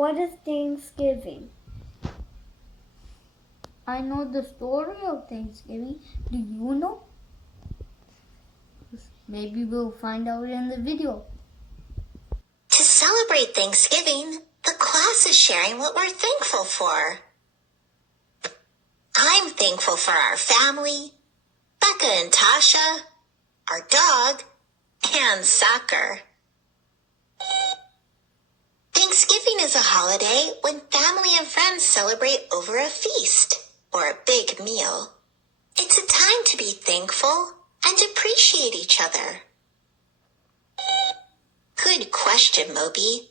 what is Thanksgiving? I know the story of Thanksgiving. Do you know? Maybe we'll find out in the video. To celebrate Thanksgiving, the class is sharing what we're thankful for. I'm thankful for our family, Becca and Tasha, our dog, and soccer. Thanksgiving is a holiday when family and friends celebrate over a feast or a big meal. It's a time to be thankful and appreciate each other. Good question, Moby.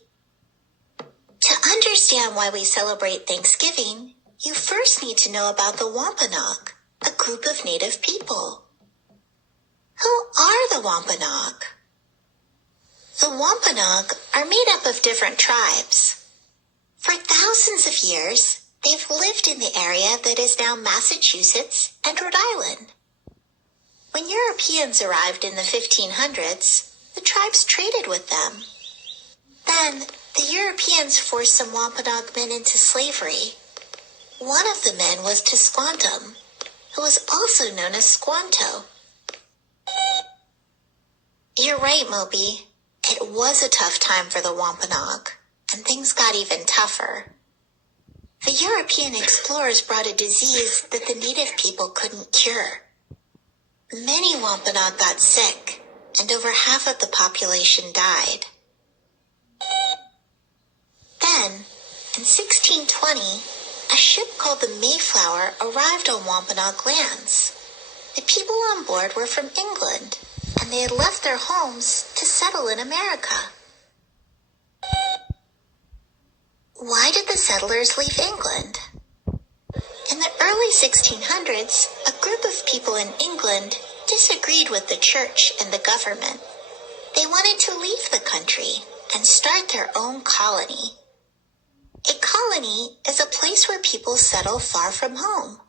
To understand why we celebrate Thanksgiving, you first need to know about the Wampanoag, a group of native people. Who are the Wampanoag? The Wampanoag are made up of different tribes. For thousands of years, they've lived in the area that is now Massachusetts and Rhode Island. When Europeans arrived in the 1500s, the tribes traded with them. Then, the Europeans forced some Wampanoag men into slavery. One of the men was Tisquantum, who was also known as Squanto. You're right, Moby. It was a tough time for the Wampanoag, and things got even tougher. The European explorers brought a disease that the native people couldn't cure. Many Wampanoag got sick, and over half of the population died. Then, in 1620, a ship called the Mayflower arrived on Wampanoag lands. The people on board were from England, and they had left their homes to settle in America. Why did the settlers leave England? In the early 1600s, a group of people in England disagreed with the church and the government. They wanted to leave the country and start their own colony. A colony is a place where people settle far from home.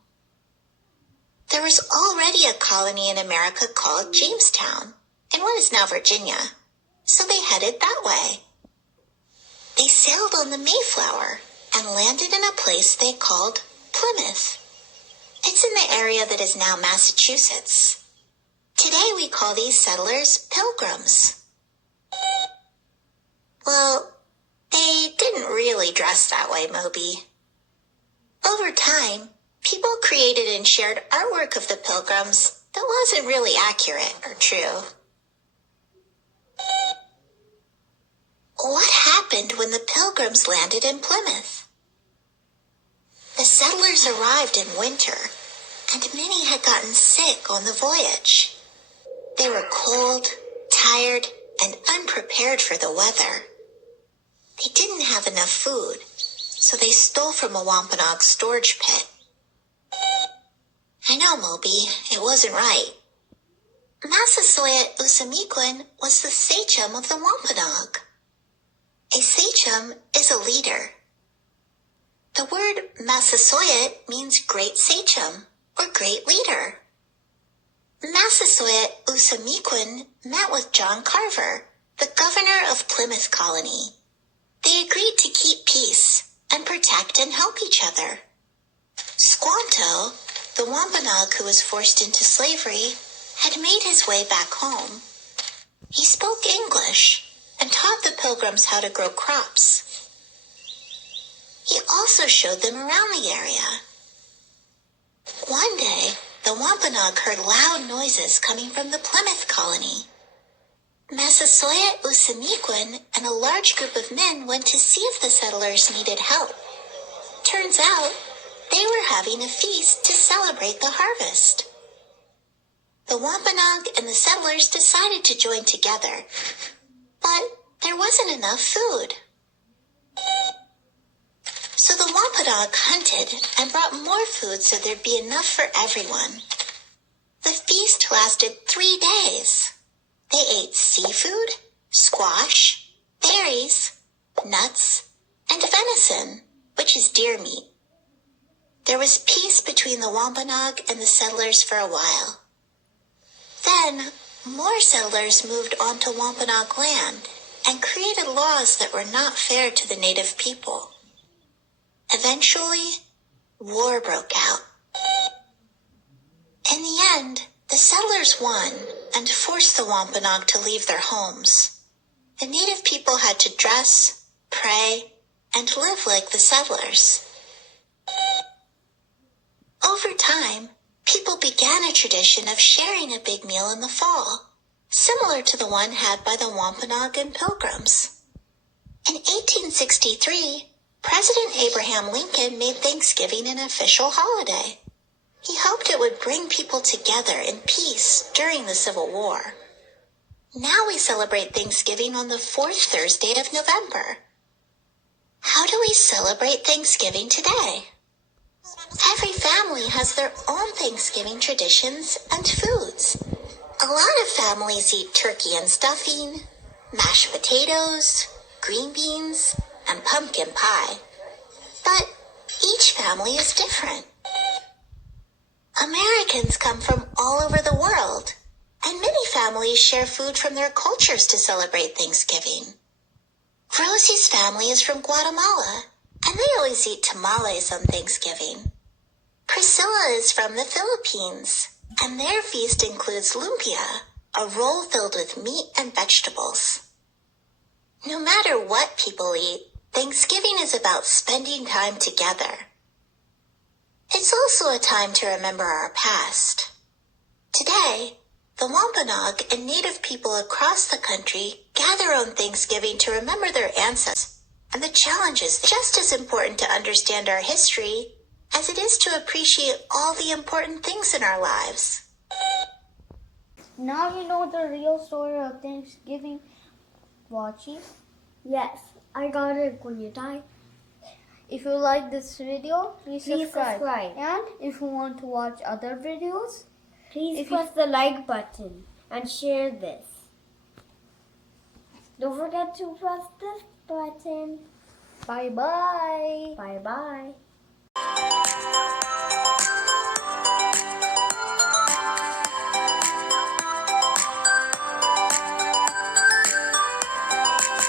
There was already a colony in America called Jamestown, in what is now Virginia, so they headed that way. They sailed on the Mayflower and landed in a place they called Plymouth. It's in the area that is now Massachusetts. Today we call these settlers Pilgrims. Well, they didn't really dress that way, Moby. Over time, people created and shared artwork of the Pilgrims that wasn't really accurate or true. What happened when the Pilgrims landed in Plymouth? The settlers arrived in winter, and many had gotten sick on the voyage. They were cold, tired, and unprepared for the weather. They didn't have enough food, so they stole from a Wampanoag storage pit. I know, Moby, it wasn't right. Massasoit Usamequin was the sachem of the Wampanoag. A sachem is a leader. The word Massasoit means great sachem or great leader. Massasoit Usamequin met with John Carver, the governor of Plymouth Colony. They agreed to keep peace and protect and help each other. Squanto, the Wampanoag who was forced into slavery, had made his way back home. He spoke English and taught the Pilgrims how to grow crops. He also showed them around the area. One day, the Wampanoag heard loud noises coming from the Plymouth colony. Massasoit Usamequin and a large group of men went to see if the settlers needed help. Turns out, they were having a feast to celebrate the harvest. The Wampanoag and the settlers decided to join together, but there wasn't enough food. So the Wampanoag hunted and brought more food so there'd be enough for everyone. The feast lasted 3 days. They ate seafood, squash, berries, nuts, and venison, which is deer meat. There was peace between the Wampanoag and the settlers for a while. Then, more settlers moved onto Wampanoag land, and created laws that were not fair to the native people. Eventually, war broke out. In the end, the settlers won and forced the Wampanoag to leave their homes. The native people had to dress, pray, and live like the settlers. Over time, people began a tradition of sharing a big meal in the fall, similar to the one had by the Wampanoag and Pilgrims. In 1863, President Abraham Lincoln made Thanksgiving an official holiday. He hoped it would bring people together in peace during the Civil War. Now we celebrate Thanksgiving on the fourth Thursday of November. How do we celebrate Thanksgiving today? Every family has their own Thanksgiving traditions and foods. A lot of families eat turkey and stuffing, mashed potatoes, green beans, and pumpkin pie. But each family is different. Americans come from all over the world, and many families share food from their cultures to celebrate Thanksgiving. Rosie's family is from Guatemala, and they always eat tamales on Thanksgiving. Priscilla is from the Philippines, and their feast includes lumpia, a roll filled with meat and vegetables. No matter what people eat, Thanksgiving is about spending time together. It's also a time to remember our past. Today, the Wampanoag and Native people across the country gather on Thanksgiving to remember their ancestors and the challenges. Just as important to understand our history as it is to appreciate all the important things in our lives. Now you know the real story of Thanksgiving, Wachi. Yes, I got it when you die. If you like this video, please subscribe. subscribe. And if you want to watch other videos, Please If press the like button and share this. Don't forget to press this button. bye-bye. Bye-bye.